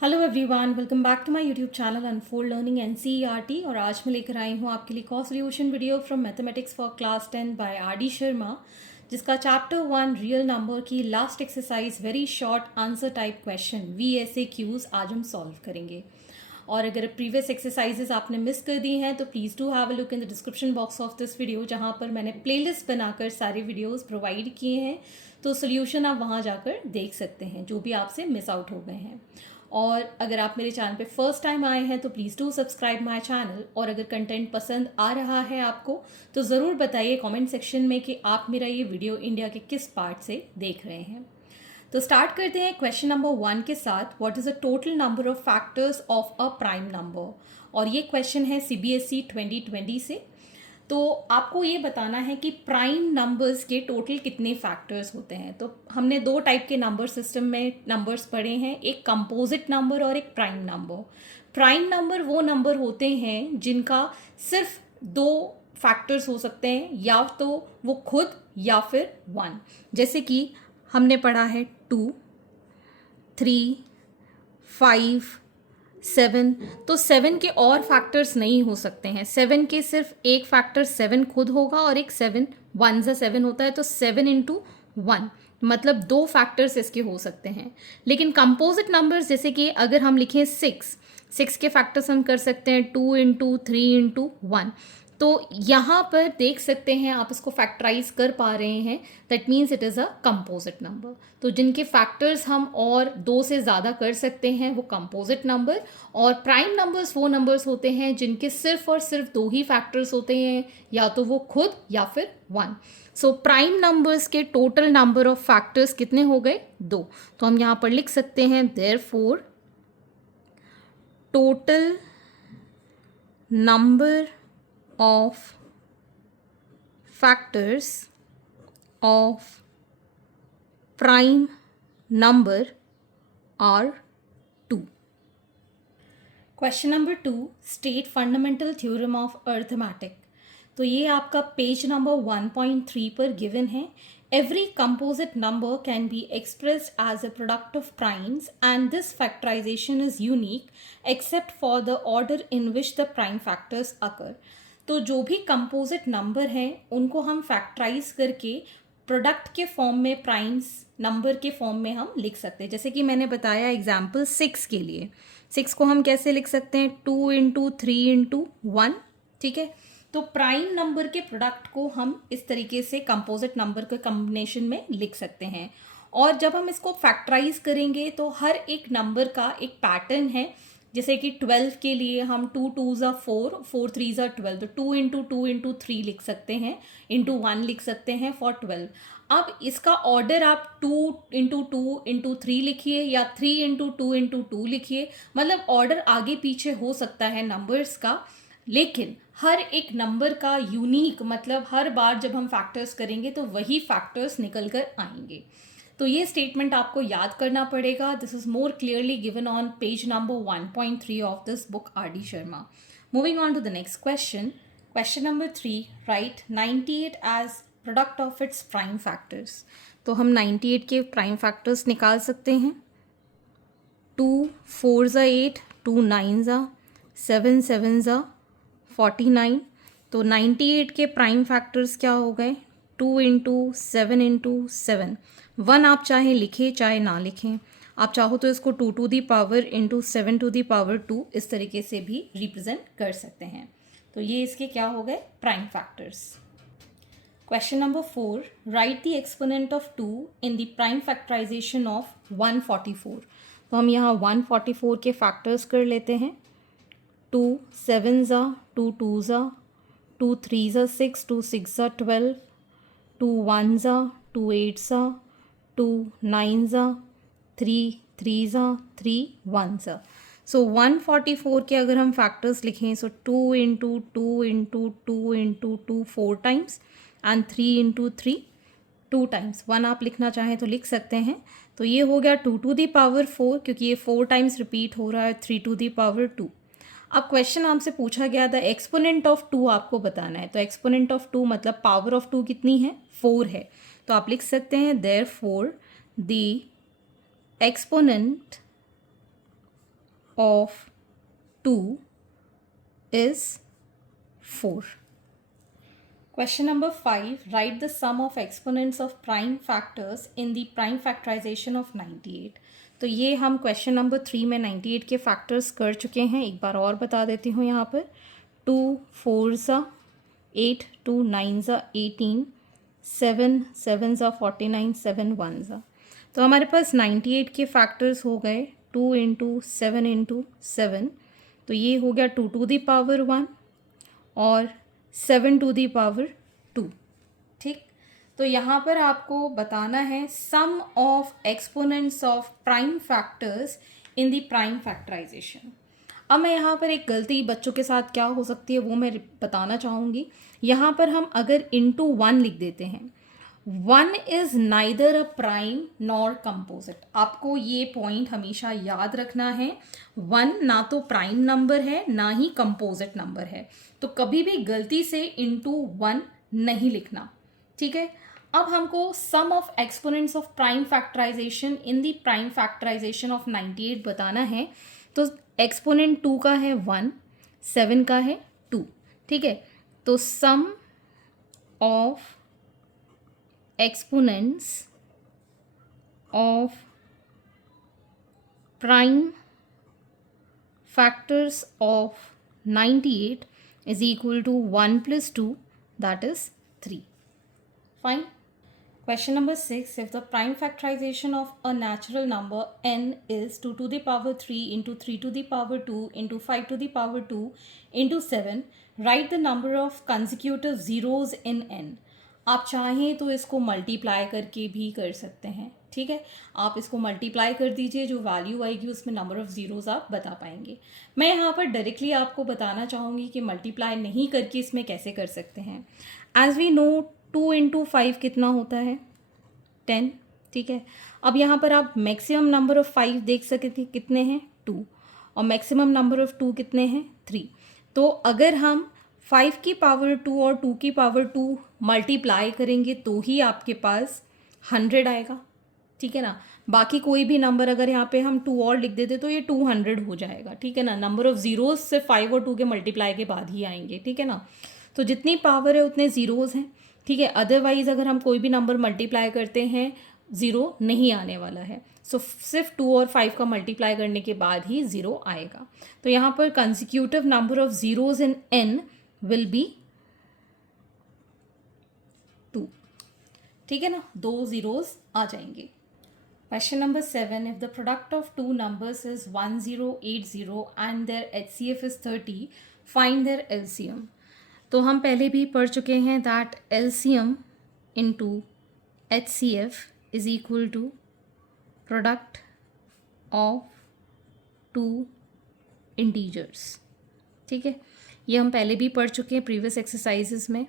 Hello everyone, welcome back to my YouTube channel Unfold Learning NCERT. और आज मैं लेकर आई हूँ आपके लिए कॉ solution video from mathematics for class 10 by RD. Sharma, जिसका चैप्टर 1 रियल नंबर की last exercise very short answer type question VSAQs आज हम सॉल्व करेंगे। और अगर प्रीवियस एक्सरसाइजेज आपने मिस कर दी हैं तो please do have a look in the description box of this video, जहाँ पर मैंने प्लेलिस्ट बनाकर सारे वीडियोस प्रोवाइड किए हैं। तो सोल्यूशन आप वहाँ जाकर देख सकते हैं जो भी आपसे मिस आउट हो गए हैं। और अगर आप मेरे चैनल पे फर्स्ट टाइम आए हैं तो please do subscribe my channel. और अगर कंटेंट पसंद आ रहा है आपको तो ज़रूर बताइए कमेंट सेक्शन में कि आप मेरा ये वीडियो इंडिया के किस पार्ट से देख रहे हैं। तो स्टार्ट करते हैं क्वेश्चन नंबर 1 के साथ। What is the total number of factors of a prime number. और ये क्वेश्चन है CBSE 2020 से। तो आपको ये बताना है कि प्राइम नंबर्स के टोटल कितने फैक्टर्स होते हैं। तो हमने दो टाइप के नंबर सिस्टम में नंबर्स पढ़े हैं, एक कंपोजिट नंबर और एक प्राइम नंबर। प्राइम नंबर वो नंबर होते हैं जिनका सिर्फ दो फैक्टर्स हो सकते हैं, या तो वो खुद या फिर वन। जैसे कि हमने पढ़ा है 2, 3, 5, 7। तो 7 के और फैक्टर्स नहीं हो सकते हैं। 7 के सिर्फ एक फैक्टर 7 खुद होगा और एक 7 1 ज़ा 7 होता है, तो 7 इंटू 1 मतलब दो फैक्टर्स इसके हो सकते हैं। लेकिन कंपोजिट नंबर्स जैसे कि अगर हम लिखें 6 के फैक्टर्स हम कर सकते हैं 2 इंटू 3 इंटू 1। तो यहाँ पर देख सकते हैं आप इसको फैक्टराइज कर पा रहे हैं, that means it is a composite number. तो जिनके फैक्टर्स हम और दो से ज़्यादा कर सकते हैं वो कंपोजिट नंबर। और प्राइम नंबर्स वो नंबर्स होते हैं जिनके सिर्फ और सिर्फ दो ही फैक्टर्स होते हैं, या तो वो खुद या फिर वन। सो प्राइम नंबर्स के टोटल नंबर ऑफ फैक्टर्स कितने हो गए? 2। तो हम यहाँ पर लिख सकते हैं therefore total number of factors of prime number are 2. Question number 2, state fundamental theorem of arithmetic। तो ये आपका पेज नंबर 1.3 पर गिवन है। Every composite number can be expressed as a product of primes and this factorization is unique except for the order in which the prime factors occur। तो जो भी composite number हैं उनको हम factorise करके product के form में, primes number के फॉर्म में हम लिख सकते हैं। जैसे कि मैंने बताया एग्जाम्पल 6 के लिए, 6 को हम कैसे लिख सकते हैं? 2 इंटू 3 इंटू 1। ठीक है, तो प्राइम नंबर के प्रोडक्ट को हम इस तरीके से कंपोजिट नंबर के कॉम्बिनेशन में लिख सकते हैं। और जब हम इसको फैक्टराइज करेंगे तो हर एक नंबर का एक पैटर्न है। जैसे कि 12 के लिए हम 2 2 ज़ा 4, 4 3 ज़ा 12, तो 2 इंटू 2 इंटू 3 लिख सकते हैं, इंटू 1 लिख सकते हैं फॉर 12। अब इसका ऑर्डर आप 2 इंटू 2 इंटू 3 लिखिए या 3 इंटू 2 इंटू 2 लिखिए, मतलब ऑर्डर आगे पीछे हो सकता है नंबर्स का, लेकिन हर एक नंबर का यूनिक, मतलब हर बार जब हम फैक्टर्स करेंगे तो वही फैक्टर्स निकल कर आएंगे। तो ये स्टेटमेंट आपको याद करना पड़ेगा। This is more clearly given on page number 1.3 of this book RD. Sharma. Moving on to the next question. Question number 3, right 98 as product of its prime factors. तो हम 98 के प्राइम फैक्टर्स निकाल सकते हैं। 2 4 ज़ा 8, 2 9 ज़ा 7, 7 ज़ा 49। तो 98 के प्राइम फैक्टर्स क्या हो गए? 2 इंटू 7 इंटू 7। 1 आप चाहे लिखें चाहे ना लिखें, आप चाहो तो इसको 2 to the power into 7 to the power 2 इस तरीके से भी रिप्रेजेंट कर सकते हैं। तो ये इसके क्या हो गए? Prime factors. Question number 4, right the exponent of 2 in the prime factorisation of 144। तो हम यहाँ 144 के फैक्टर्स कर लेते हैं। 2 7 ज़ा 2 2 ज़ा 2 3 ज़ा 6, 2 6 ज़ा 12, 2 1 ज़ा 2 8 ज़ा 2 9 ज़ा 3 3 ज़ा 3 1 ज़ा। सो 144 के अगर हम फैक्टर्स लिखें, सो 2 into 2 into 2 into 2 4 times and 3 into 3 2 times. 1 आप लिखना चाहें तो लिख सकते हैं। तो ये हो गया 2 टू दी पावर 4, क्योंकि ये 4 टाइम्स रिपीट हो रहा है, 3 टू दी पावर 2। अब क्वेश्चन आपसे पूछा गया था एक्सपोनेंट ऑफ 2 आपको बताना है। तो एक्सपोनेंट ऑफ 2 मतलब पावर ऑफ 2 कितनी है? 4 है। तो आप लिख सकते हैं therefore the exponent of 2 is 4. Question number 5. Write the sum of exponents of prime factors in the prime factorization of 98. तो ये हम क्वेश्चन नंबर 3 में 98 के फैक्टर्स कर चुके हैं. एक बार और बता देती हूँ यहाँ पर. 2 4 8, 2 9 18, 7 7 49, 7 1. तो हमारे पास 98 के फैक्टर्स हो गए 2 इंटू 7 इंटू 7. तो ये हो गया 2 टू दी पावर 1 और 7 टू दी पावर 2. ठीक. तो यहाँ पर आपको बताना है sum of exponents of prime factors in the prime factorisation. अब मैं यहाँ पर एक गलती बच्चों के साथ क्या हो सकती है वो मैं बताना चाहूँगी. यहाँ पर हम अगर इंटू 1 लिख देते हैं, 1 is neither a prime nor composite. आपको ये पॉइंट हमेशा याद रखना है. 1 ना तो प्राइम नंबर है ना ही कंपोजिट नंबर है. तो कभी भी गलती से इंटू 1 नहीं लिखना. ठीक है. अब हमको sum of exponents of prime factorisation in the prime factorisation of 98 बताना है. तो एक्सपोनेंट 2 का है 1, 7 का है 2. ठीक है. तो सम of exponents of prime factors of 98 is equal to 1 plus 2, that is 3. Fine. Question number 6. If the prime factorization of a natural number n is 2 to the power 3 into 3 to the power 2 into 5 to the power 2 into 7, write the number of consecutive zeros in n. आप चाहें तो इसको multiply करके भी कर सकते हैं. ठीक है. आप इसको मल्टीप्लाई कर दीजिए, जो वैल्यू आएगी उसमें नंबर ऑफ़ ज़ीरोज़ आप बता पाएंगे. मैं यहाँ पर डायरेक्टली आपको बताना चाहूँगी कि मल्टीप्लाई नहीं करके इसमें कैसे कर सकते हैं. एज वी नो 2 इंटू 5 कितना होता है 10. ठीक है. अब यहाँ पर आप मैक्सिमम नंबर ऑफ़ 5 देख सकते थे कितने हैं 2, और मैक्सिमम नंबर ऑफ़ 2 कितने हैं 3. तो अगर हम 5 की पावर 2 और 2 की पावर 2 मल्टीप्लाई करेंगे तो ही आपके पास 100 आएगा. ठीक है ना. बाकी कोई भी नंबर अगर यहाँ पे हम 2 और लिख देते तो ये 200 हो जाएगा. ठीक है ना. नंबर ऑफ़ ज़ीरोज़ से 5 और 2 के मल्टीप्लाई के बाद ही आएंगे. ठीक है ना. तो जितनी पावर है उतने ज़ीरोज़ हैं. ठीक है. अदरवाइज़ अगर हम कोई भी नंबर मल्टीप्लाई करते हैं ज़ीरो नहीं आने वाला है. सो सिर्फ 2 और 5 का मल्टीप्लाई करने के बाद ही ज़ीरो आएगा. तो यहाँ पर consecutive number of zeros in n will be 2. ठीक है ना. 2 ज़ीरोज़ आ जाएंगे. Question number 7. If the product of two numbers is 1080 and their HCF is 30, find their LCM. तो हम पहले भी पढ़ चुके हैं that LCM into HCF is equal to product of two integers. ठीक है. ये हम पहले भी पढ़ चुके हैं प्रीवियस एक्सरसाइजेस में.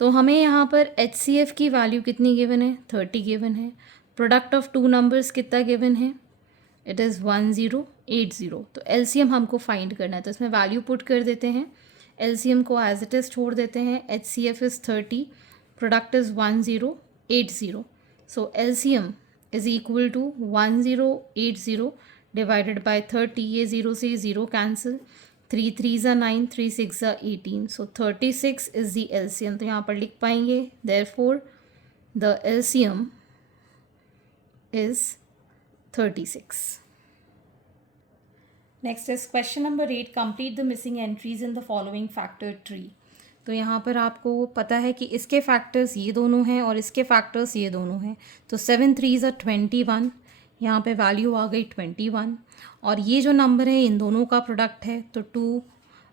तो हमें यहाँ पर HCF की वैल्यू कितनी गिवन है 30 गिवन है. प्रोडक्ट ऑफ टू नंबर्स कितना गिवन है इट इज़ 1080. तो LCM हमको फाइंड करना है. तो इसमें वैल्यू पुट कर देते हैं. LCM को एज इट इज़ छोड़ देते हैं. HCF is 30, product is 1080. So LCM is equal to 1080 divided by 30. ये ज़ीरो से zero cancel. 3 3s are 9, 3 6s are 18. So 36 is the LCM. तो यहाँ पर लिख पाएंगे therefore the LCM is 36. Next is question number 8. Complete the missing entries in the following factor tree. तो यहाँ पर आपको पता है कि इसके फैक्टर्स ये दोनों हैं और इसके फैक्टर्स ये दोनों हैं. तो 7 3s are 21. यहाँ पे वैल्यू आ गई 21. और ये जो नंबर है इन दोनों का प्रोडक्ट है. तो 2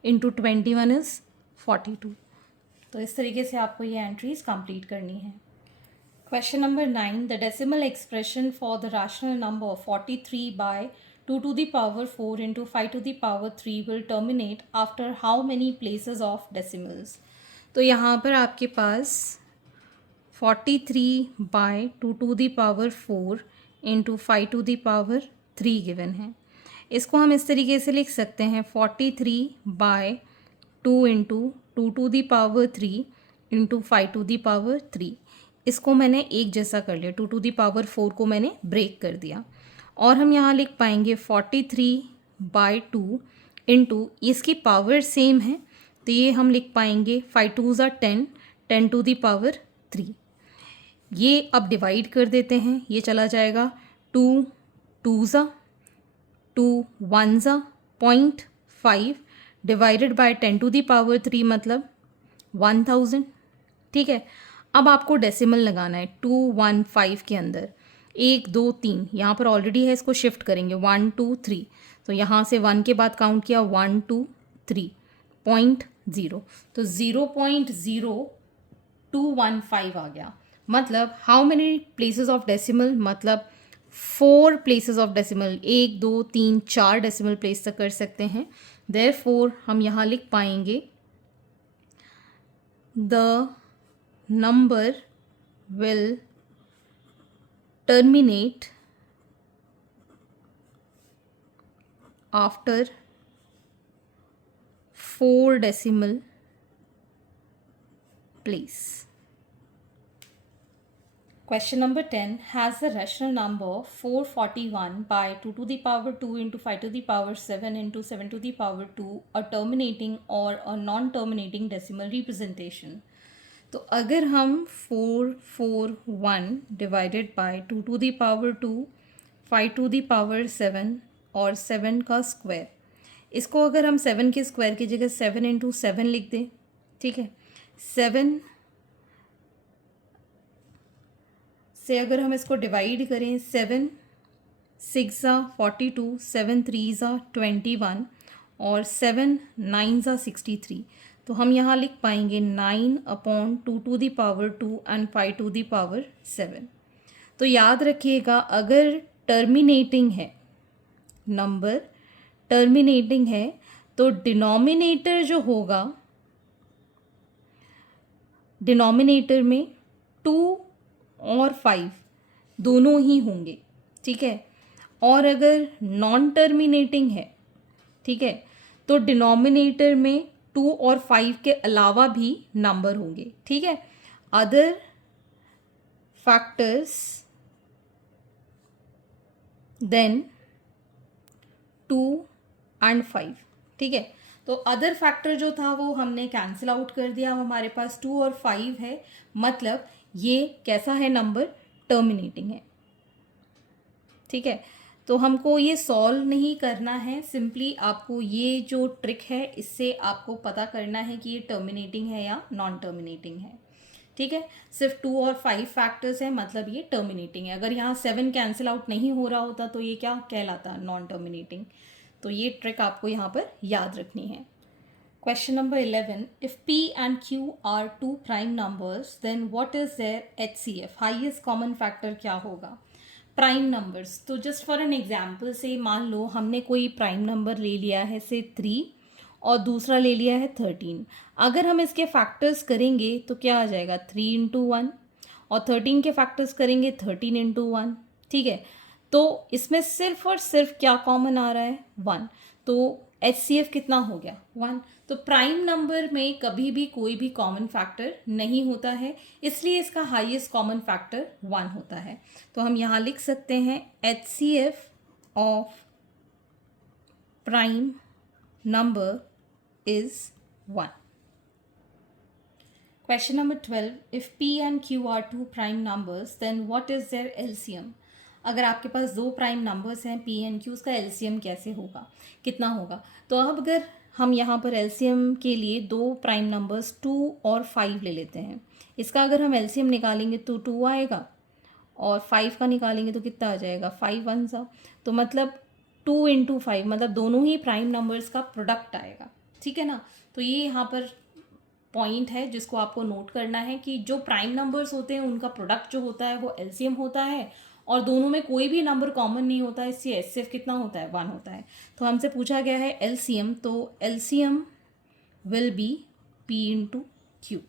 इंटू 21 इज़ 42. तो इस तरीके से आपको ये एंट्रीज कंप्लीट करनी है. Question number 9. The decimal expression for the rational number 43 by 2 to the power 4 into 5 to the power 3 will terminate after how many places of decimals. तो यहाँ पर आपके पास 43 by 2 to the power 4 into 5 to the power 3 given है. इसको हम इस तरीके से लिख सकते हैं 43 by 2 into 2 to the power 3 into 5 to the power 3. इसको मैंने एक जैसा कर लिया. 2 to the power 4 को मैंने ब्रेक कर दिया. और हम यहाँ लिख पाएंगे 43 बाय 2 इंटू, इसकी पावर सेम है तो ये हम लिख पाएंगे 5 2 ज़ा 10, 10 टू दी पावर 3। ये अब डिवाइड कर देते हैं, ये चला जाएगा 2 2 ज़ा 2 1 ज़ा 0.5 divided by 10 to the power 3 मतलब 1000। ठीक है, अब आपको डेसिमल लगाना है 215 के अंदर, 1 2 3 यहाँ पर ऑलरेडी है, इसको शिफ्ट करेंगे 1 2 3, तो यहाँ से 1 के बाद काउंट किया 1 2 3 0, तो 0.0215 आ गया। मतलब how many places of decimal, मतलब 4 places of decimal, 1 2 3 4 decimal place तक कर सकते हैं। देयरफॉर हम यहाँ लिख पाएंगे the number will terminate after 4 decimal place. Question number 10 has the rational number 441 by 2 to the power 2 into 5 to the power 7 into 7 to the power 2 a terminating or a non-terminating decimal representation. तो अगर हम 441 divided by 2 to the power 2, 5 to the power 7 और 7 का square, इसको अगर हम 7 के square की जगह 7 इंटू 7 लिख दें, ठीक है, 7 से अगर हम इसको डिवाइड करें, 7 6 ज़ा 42, 7 3 ज़ा 21 और 7 9 ज़ा 63, तो हम यहाँ लिख पाएंगे 9/2 to the power 2 and 5 to the power 7। तो याद रखिएगा, अगर टर्मिनेटिंग है नंबर, टर्मिनेटिंग है तो डिनोमिनेटर जो होगा, डिनोमिनेटर में 2 और 5 दोनों ही होंगे, ठीक है। और अगर नॉन टर्मिनेटिंग है, ठीक है, तो डिनोमिनेटर में 2 और 5 के अलावा भी नंबर होंगे, ठीक है। अदर फैक्टर्स देन 2 एंड 5, ठीक है। तो अदर फैक्टर जो था वो हमने कैंसिल आउट कर दिया, अब हमारे पास 2 और 5 है, मतलब ये कैसा है नंबर, टर्मिनेटिंग है, ठीक है। तो हमको ये सॉल्व नहीं करना है, सिंपली आपको ये जो ट्रिक है इससे आपको पता करना है कि ये टर्मिनेटिंग है या नॉन टर्मिनेटिंग है, ठीक है। सिर्फ 2 और 5 फैक्टर्स है, मतलब ये टर्मिनेटिंग है। अगर यहाँ 7 कैंसिल आउट नहीं हो रहा होता तो ये क्या कहलाता, नॉन टर्मिनेटिंग। तो ये ट्रिक आपको यहाँ पर याद रखनी है। Question number 11. If P and Q are two prime numbers, then what is their HCF? Highest common factor क्या होगा? प्राइम नंबर्स, तो जस्ट फॉर एन एग्जाम्पल से मान लो हमने कोई प्राइम नंबर ले लिया है से 3 और दूसरा ले लिया है 13। अगर हम इसके फैक्टर्स करेंगे तो क्या आ जाएगा, 3 इंटू 1, और 13 के फैक्टर्स करेंगे 13 इंटू 1, ठीक है। तो इसमें सिर्फ और सिर्फ क्या कॉमन आ रहा है, 1, तो HCF कितना हो गया, 1। तो प्राइम नंबर में कभी भी कोई भी कॉमन फैक्टर नहीं होता है, इसलिए इसका हाईएस्ट कॉमन फैक्टर 1 होता है। तो हम यहाँ लिख सकते हैं HCF of prime number is 1। Question number 12. If P and Q are two prime numbers, then what is their LCM? अगर आपके पास दो प्राइम नंबर्स हैं P and Q, उसका LCM कैसे होगा, कितना होगा। तो अब अगर हम यहाँ पर LCM के लिए दो प्राइम नंबर्स 2 और 5 ले लेते हैं, इसका अगर हम LCM निकालेंगे तो 2 आएगा, और 5 का निकालेंगे तो कितना आ जाएगा, 5 1 सा, तो मतलब 2 इंटू 5, मतलब दोनों ही प्राइम नंबर्स का प्रोडक्ट आएगा, ठीक है ना। तो ये यहाँ पर पॉइंट है जिसको आपको नोट करना है कि जो प्राइम नंबर्स होते हैं उनका प्रोडक्ट जो होता है वो एलसीएम होता है, और दोनों में कोई भी नंबर कॉमन नहीं होता है, इससे एचसीएफ कितना होता है, 1 होता है। तो हमसे पूछा गया है एलसीएम, तो LCM will be P into Q,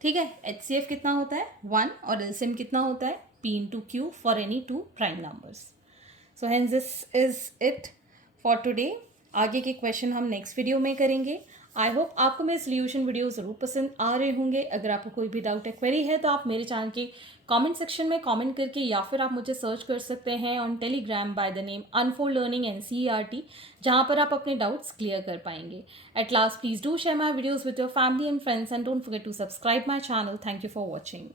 ठीक है। एचसीएफ कितना होता है, 1, और एलसीएम कितना होता है, P into Q for any two prime numbers. So hence this is it for today. आगे के क्वेश्चन हम नेक्स्ट वीडियो में करेंगे। आई होप आपको मेरे सोल्यूशन वीडियो ज़रूर पसंद आ रहे होंगे। अगर आपको कोई भी डाउट या क्वेरी है तो आप मेरे चैनल के कमेंट सेक्शन में कमेंट करके या फिर आप मुझे सर्च कर सकते हैं on Telegram by the name Unfold Learning NCERT, जहाँ पर आप अपने डाउट्स क्लियर कर पाएंगे। At last, please do share my videos with your family and friends and don't forget to subscribe my channel. Thank you for watching.